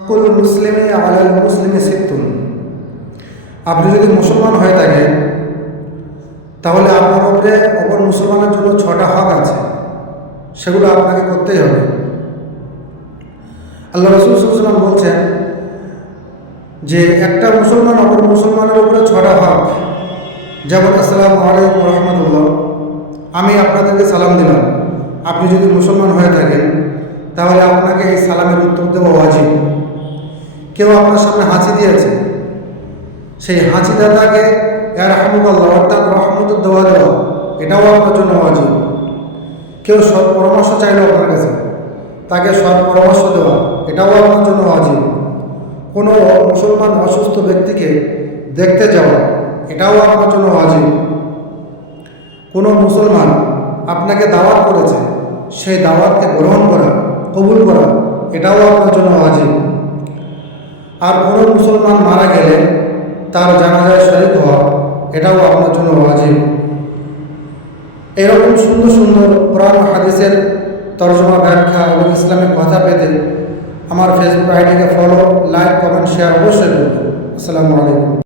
কুল মুসলিমে আলাল মুসলিমে সিত্তুন। আপনি যদি মুসলমান হয়ে থাকেন তাহলে আপনার উপরে অপর মুসলমানের জন্য 6টা হক আছে, সেগুলো আপনাকে করতেই হবে। আল্লাহ রাসূল সাল্লাল্লাহু আলাইহি ওয়াসাল্লাম বলছেন যে একটা মুসলমান অপর মুসলমানের উপরে 6টা হক, যেমন আসসালামু আলাইকুম ওয়া রাহমাতুল্লাহ, আমি আপনাদেরকে সালাম দিলাম। আপনি যদি মুসলমান হয়ে থাকেন তাহলে আপনাকে এই সালামের উত্তর দেওয়া ওয়াজিব। কেউ আপনার সামনে হাঁচি দিয়েছে, সেই হাঁচি দাদাকে ইয়ারহামুকাল্লাহ অর্থাৎ রহমতের দোয়া দেওয়া, এটাও আপনার জন্য ওয়াজিব। কেউ সৎ পরামর্শ চাইল আপনার কাছে, তাকে সৎ পরামর্শ দেওয়া, এটাও আপনার জন্য ওয়াজিব। কোনো মুসলমান অসুস্থ ব্যক্তিকে দেখতে যাওয়া, এটাও আপনার জন্য ওয়াজিব। কোনো মুসলমান আপনাকে দাওয়াত করেছে, সেই দাওয়াতকে গ্রহণ করা, কবুল করা, এটাও আপনার জন্য ওয়াজিব। আর কোনো মুসলমান মারা গেলে তার জানাজায় শরীক হওয়া, এটাও আপনার জন্য ওয়াজিব। এরকম সুন্দর সুন্দর কোরআন ও হাদিসের তরজমা, ব্যাখ্যা এবং ইসলামিক কথা পেতে আমার ফেসবুক আইডিকে ফলো, লাইক, কমেন্ট, শেয়ার অবশ্যই করুন। আসসালামু আলাইকুম।